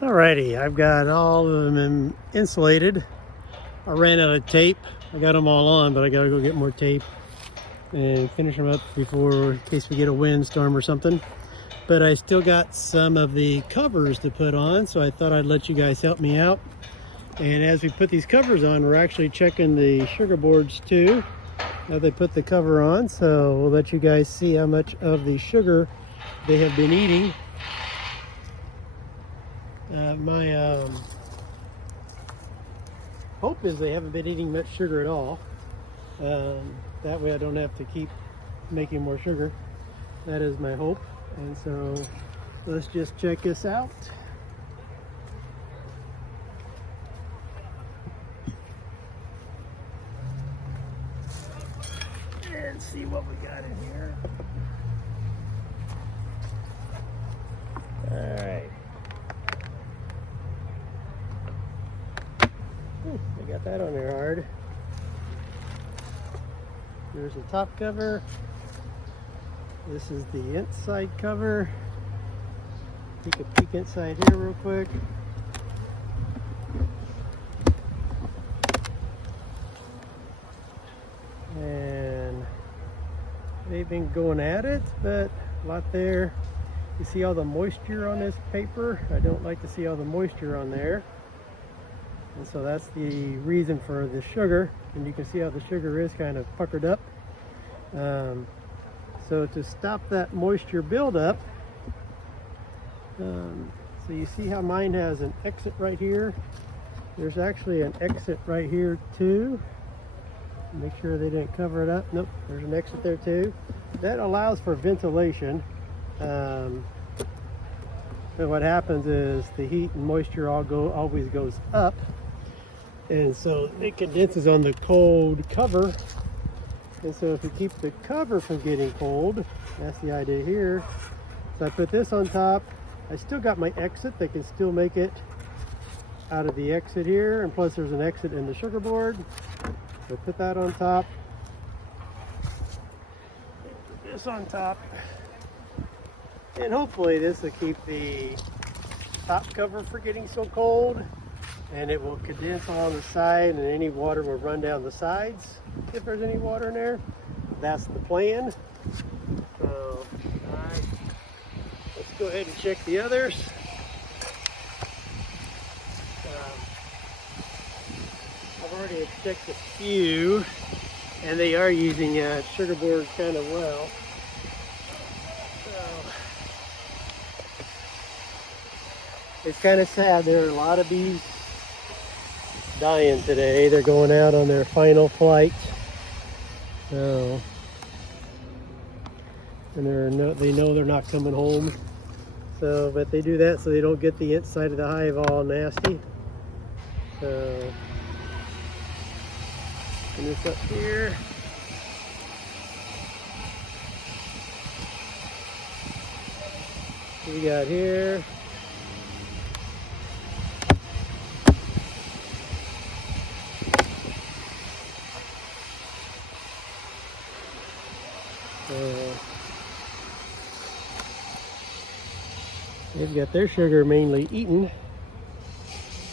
Alrighty, I've got all of them insulated. I ran out of tape. I got them all on, but I gotta go get more tape and finish them up before, in case we get a windstorm or something. But I still got some of the covers to put on, so I thought I'd let you guys help me out. And as we put these covers on, we're actually checking the sugar boards too. Now they put the cover on, so we'll let you guys see how much of the sugar they have been eating. My hope is they haven't been eating much sugar at all. That way I don't have to keep making more sugar. That is my hope. And so let's just check this out. And see what we got in here. All right. I got that on there hard. There's the top cover. This is the inside cover. Take a peek inside here real quick. And they've been going at it, but a lot there. You see all the moisture on this paper? I don't like to see all the moisture on there. And so that's the reason for the sugar. And you can see how the sugar is kind of puckered up. So to stop that moisture buildup, so you see how mine has an exit right here. There's actually an exit right here too. Make sure they didn't cover it up. Nope, there's an exit there too. That allows for ventilation. So what happens is the heat and moisture always goes up. And so it condenses on the cold cover. And so if you keep the cover from getting cold, that's the idea here. So I put this on top. I still got my exit. They can still make it out of the exit here. And plus there's an exit in the sugar board. So put that on top. Put this on top. And hopefully this will keep the top cover from getting so cold. And it will condense along the side, and any water will run down the sides if there's any water in there. That's the plan. So, all right, let's go ahead and check the others. I've already checked a few, and they are using sugar boards kind of well. So, it's kind of sad. There are a lot of bees dying today. They're going out on their final flight. So, and they know they're not coming home. So, but they do that so they don't get the inside of the hive all nasty. So, and this up here. What we got here? They've got their sugar mainly eaten,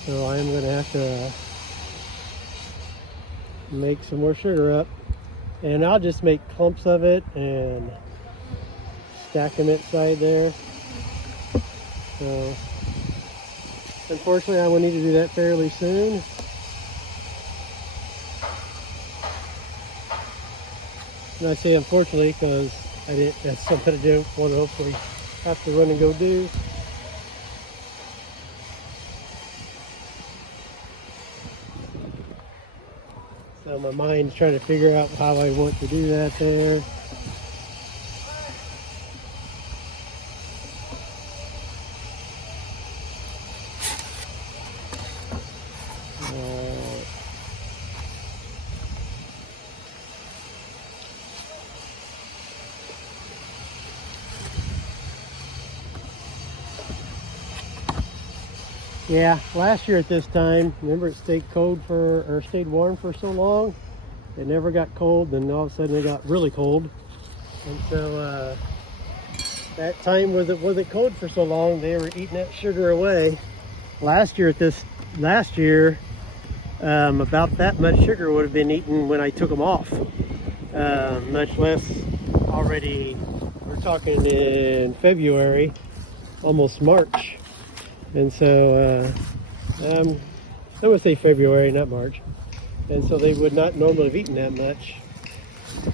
so I'm going to have to make some more sugar up, and I'll just make clumps of it and stack them inside there. So unfortunately I will need to do that fairly soon. And I say unfortunately because that's something I didn't want to hopefully have to run and go do. So my mind's trying to figure out how I want to do that there. Yeah, last year at this time, remember it stayed stayed warm for so long. It never got cold, then all of a sudden it got really cold. And so that time it wasn't cold for so long, they were eating that sugar away. last year, about that much sugar would have been eaten when I took them off. Much less already, we're talking in February, almost March. And so, I'm going to say February, not March. And so they would not normally have eaten that much.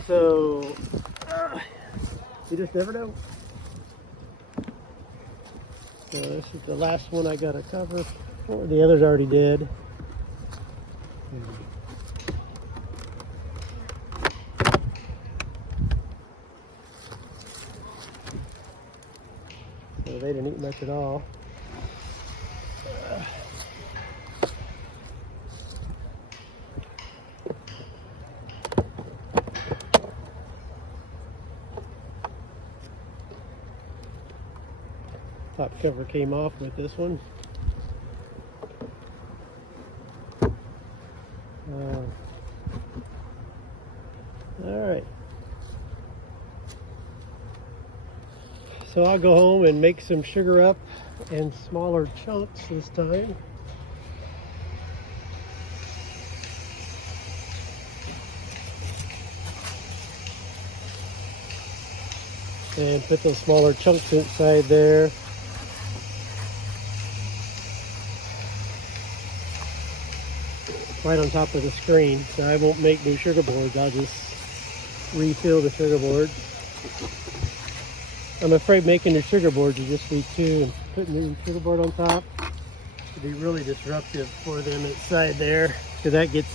So, you just never know. So this is the last one I got to cover. The others already did. So they didn't eat much at all. Top cover came off with this one. All right. So I'll go home and make some sugar up in smaller chunks this time. And put those smaller chunks inside there. Right on top of the screen. So I won't make new sugar boards. I'll just refill the sugar board. I'm afraid making new sugar boards would just be too, and putting new sugar board on top would be really disruptive for them inside there, because that gets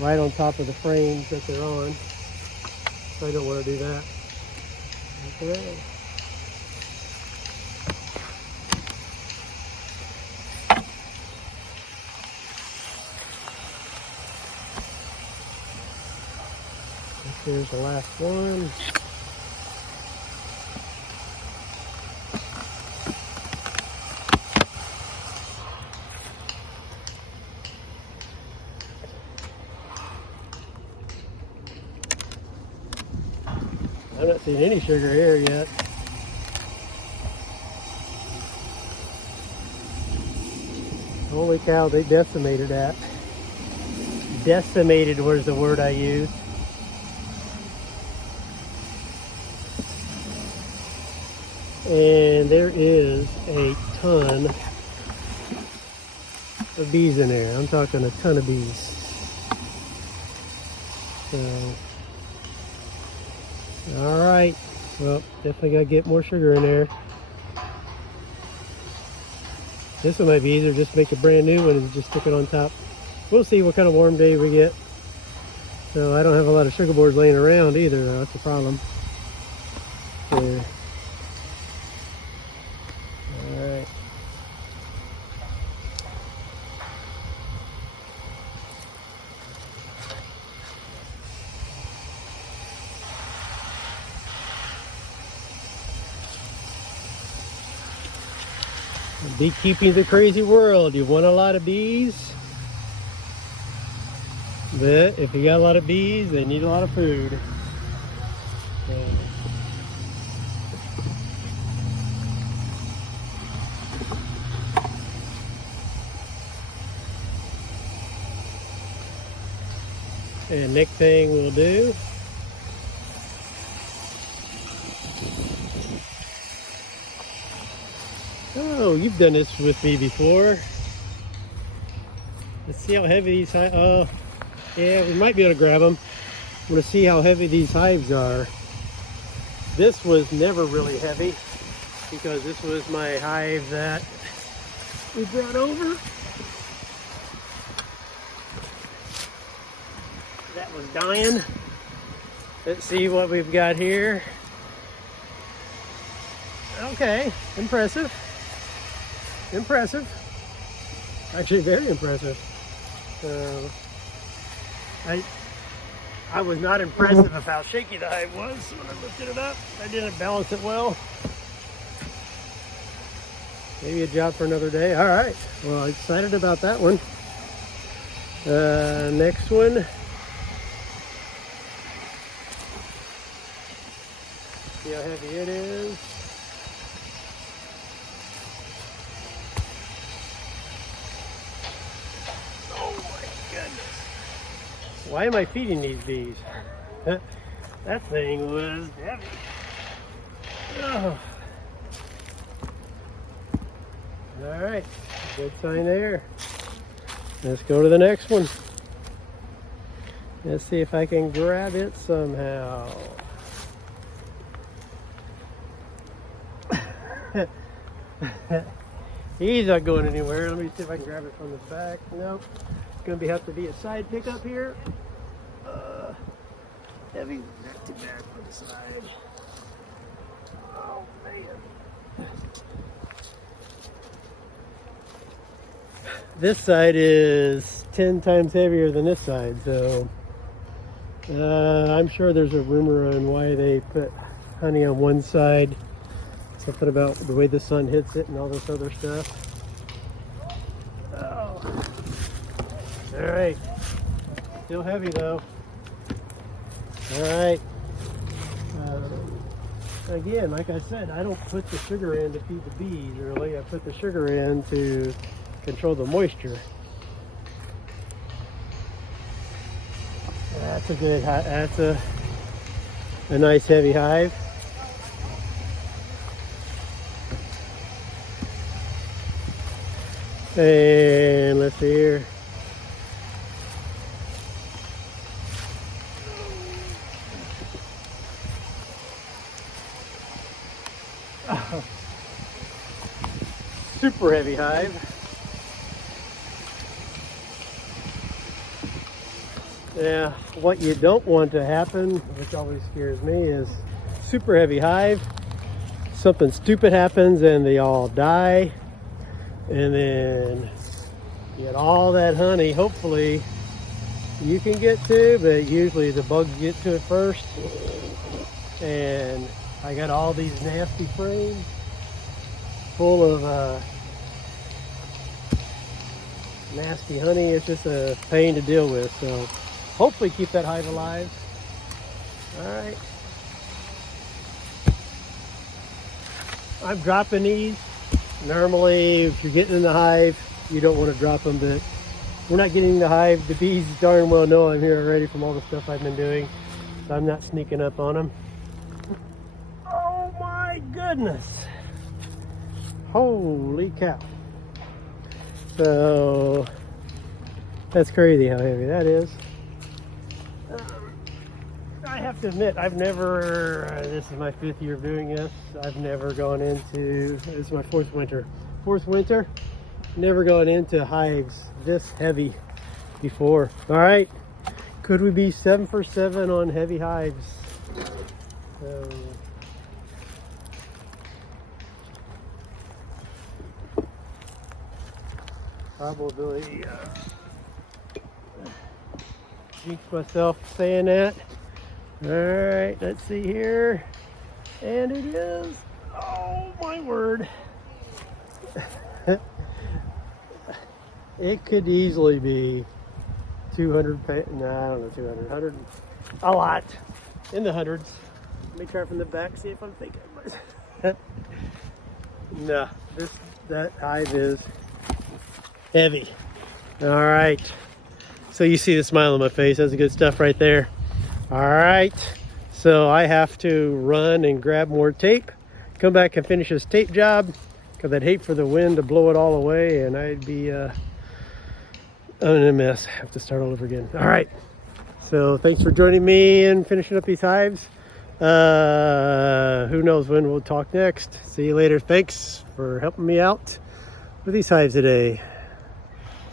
right on top of the frames that they're on. So I don't want to do that. Okay. Here's the last one. I'm not seeing any sugar here yet. Holy cow, they decimated that. Decimated was the word I used. And there is a ton of bees in there. I'm talking a ton of bees. So, all right. Well, definitely got to get more sugar in there. This one might be easier, just make a brand new one and just stick it on top. We'll see what kind of warm day we get. So I don't have a lot of sugar boards laying around either, though. That's the problem. Yeah. Alright. Beekeeping's a crazy world. You want a lot of bees, but if you got a lot of bees, they need a lot of food. And next thing we'll do, oh, you've done this with me before. Let's see how heavy these hives, yeah, we might be able to grab them. I'm going to see how heavy these hives are. This was never really heavy because this was my hive that we brought over. That was dying. Let's see what we've got here. Okay, impressive. Impressive. Actually very impressive. I was not impressed with how shaky the hive was when I lifted it up. I didn't balance it well. Maybe a job for another day. All right. Well, excited about that one. Next one. See how heavy it is. Why am I feeding these bees? That thing was heavy. Oh. All right, good sign there. Let's go to the next one. Let's see if I can grab it somehow. He's not going anywhere. Let me see if I can grab it from the back. Nope. It's going to have to be a side pickup here. Heavy, not too bad for the side. Oh, man. This side is 10 times heavier than this side, so I'm sure there's a rumor on why they put honey on one side. Something about the way the sun hits it and all this other stuff. Oh. All right. Still heavy though. All right. Again, like I said, I don't put the sugar in to feed the bees really. I put the sugar in to control the moisture. That's a good, that's a nice heavy hive. And let's see here. Oh. Super heavy hive. Yeah, what you don't want to happen, which always scares me, is super heavy hive. Something stupid happens and they all die. And then you get all that honey, hopefully you can get to, but usually the bugs get to it first. And I got all these nasty frames full of nasty honey. It's just a pain to deal with, so hopefully keep that hive alive. All right. I'm dropping these. Normally, if you're getting in the hive, you don't want to drop them, but we're not getting in the hive. The bees darn well know I'm here already from all the stuff I've been doing, so I'm not sneaking up on them. Oh my goodness. Holy cow. So, that's crazy how heavy that is. I have to admit, I've never, this is my 5th year of doing this, I've never gone into, this is my 4th winter. 4th winter, never gone into hives this heavy before. All right, could we be 7 for 7 on heavy hives? So, probably jinx myself saying that. All right, let's see here. And it is, oh my word. It could easily be 200, no, I don't know, 200, 100, a lot, in the hundreds. Let me try from the back, see if I'm thinking of myself. No, that hive is heavy. All right, so you see the smile on my face. That's the good stuff right there. All right, so I have to run and grab more tape, come back and finish this tape job, because I'd hate for the wind to blow it all away and I'd be in a mess. I have to start all over again. All right, so thanks for joining me in finishing up these hives. Who knows when we'll talk next. See you later. Thanks for helping me out with these hives today.